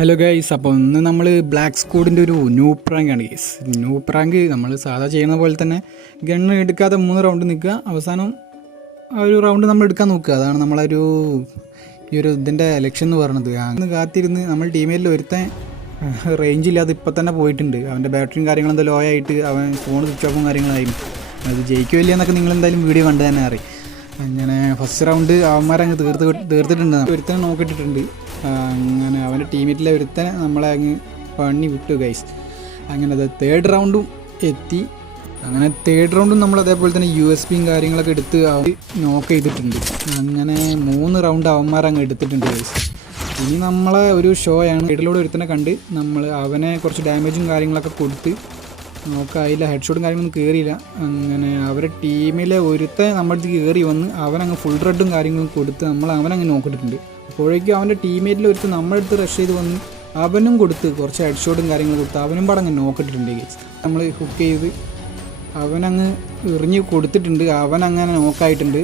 Hello guys, അപ്പോൾ ഇന്ന് നമ്മൾ ബ്ലാക്ക് സ്ക്വാഡിൻ്റെ ഒരു ന്യൂ പ്രാങ്കാണ് ഗൈസ്. ന്യൂ പ്രാങ്ക് നമ്മൾ സാധാ ചെയ്യുന്ന പോലെ തന്നെ ഗണ്ണ് എടുക്കാതെ 3 റൗണ്ട് നിൽക്കുക, അവസാനം ആ ഒരു റൗണ്ട് നമ്മൾ എടുക്കാൻ നോക്കുക. അതാണ് നമ്മളൊരു ഇതിൻ്റെ ലക്ഷ്യം എന്ന് പറയുന്നത്. അന്ന് കാത്തിരുന്ന് നമ്മൾ ടീമേറ്റിൽ ഒരുത്തൻ റേഞ്ച് ഇല്ലാതെ ഇപ്പം തന്നെ പോയിട്ടുണ്ട്. അവൻ്റെ ബാറ്ററിയും കാര്യങ്ങളെന്തോ ലോ ആയിട്ട് അവൻ ഫോൺ സ്വിച്ച് ഓഫും കാര്യങ്ങളായിരുന്നു. അത് ജയിക്കുമില്ല എന്നൊക്കെ നിങ്ങളെന്തായാലും വീഡിയോ കണ്ടു തന്നെ അറിയും. അങ്ങനെ ഫസ്റ്റ് റൗണ്ട് അവന്മാരങ്ങ് തീർത്തിട്ടുണ്ട്. ഒരുത്തനെ നോക്കിയിട്ടിട്ടുണ്ട്. അങ്ങനെ അവൻ്റെ ടീമേറ്റിലെ ഒരുത്തനെ നമ്മളെ അങ്ങ് പണി വിട്ടു ഗൈസ്. അങ്ങനെ അത് തേർഡ് റൗണ്ടും എത്തി. അങ്ങനെ തേർഡ് റൗണ്ടും നമ്മൾ അതേപോലെ തന്നെ USB കാര്യങ്ങളൊക്കെ എടുത്ത് നോക്ക് ചെയ്തിട്ടുണ്ട്. അങ്ങനെ 3 റൗണ്ട് അവന്മാരങ്ങ് എടുത്തിട്ടുണ്ട് ഗൈസ്. ഇനി നമ്മളെ ഒരു ഷോയാണ്. സൈഡിലൂടെ ഒരുത്തനെ കണ്ട് നമ്മൾ അവനെ കുറച്ച് ഡാമേജും കാര്യങ്ങളൊക്കെ കൊടുത്ത് നോക്കായില്ല, ഹെഡ് ഷോട്ടും കാര്യങ്ങളൊന്നും കയറിയില്ല. അങ്ങനെ അവരുടെ ടീമിലെ ഒരുത്തൻ നമ്മുടെ അടുത്ത് കയറി വന്ന് അവനങ്ങ് ഫുൾ റെഡും കാര്യങ്ങളും കൊടുത്ത് അവനങ്ങ് നോക്കിയിട്ടുണ്ട്. അപ്പോഴേക്കും അവൻ്റെ ടീമേറ്റിൽ ഒരുത്ത് നമ്മുടെ അടുത്ത് റഷ് ചെയ്ത് വന്ന് അവനും കൊടുത്ത് കുറച്ച് ഹെഡ് ഷോട്ടും കാര്യങ്ങളും കൊടുത്ത് അവനും പടങ്ങ് നോക്കിയിട്ടുണ്ട് ഗൈസ്. നമ്മൾ ഹുക്ക് ചെയ്ത് അവനങ്ങ് എറിഞ്ഞ് കൊടുത്തിട്ടുണ്ട്. അവനങ്ങനെ നോക്കായിട്ടുണ്ട്.